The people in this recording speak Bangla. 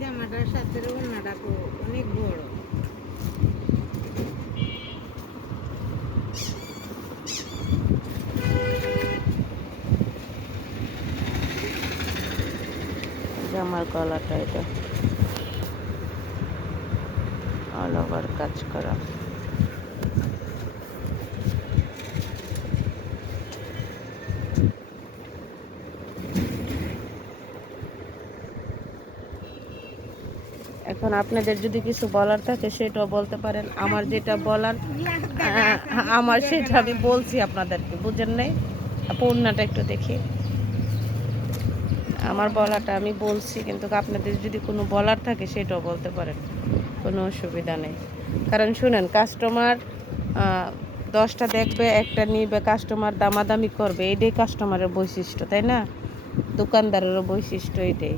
জামাটার সাথে ওড়নাটা অনেক বড়। জামার গলাটা এটা অল ওভার কাজ করা। এখন আপনাদের যদি কিছু বলার থাকে সেটাও বলতে পারেন। আমার যেটা বলার আমার সেটা আমি বলছি আপনাদেরকে, বুঝেন নাই? ওড়নাটা একটু দেখি, আমার বলাটা আমি বলছি, কিন্তু আপনাদের যদি কোনো বলার থাকে সেটাও বলতে পারেন, কোনো অসুবিধা নেই। কারণ শুনেন, কাস্টমার 10টা দেখবে, একটা নিবে, কাস্টমার দামাদামি করবে, এটাই কাস্টমারের বৈশিষ্ট্য, তাই না? দোকানদারেরও বৈশিষ্ট্য এটাই।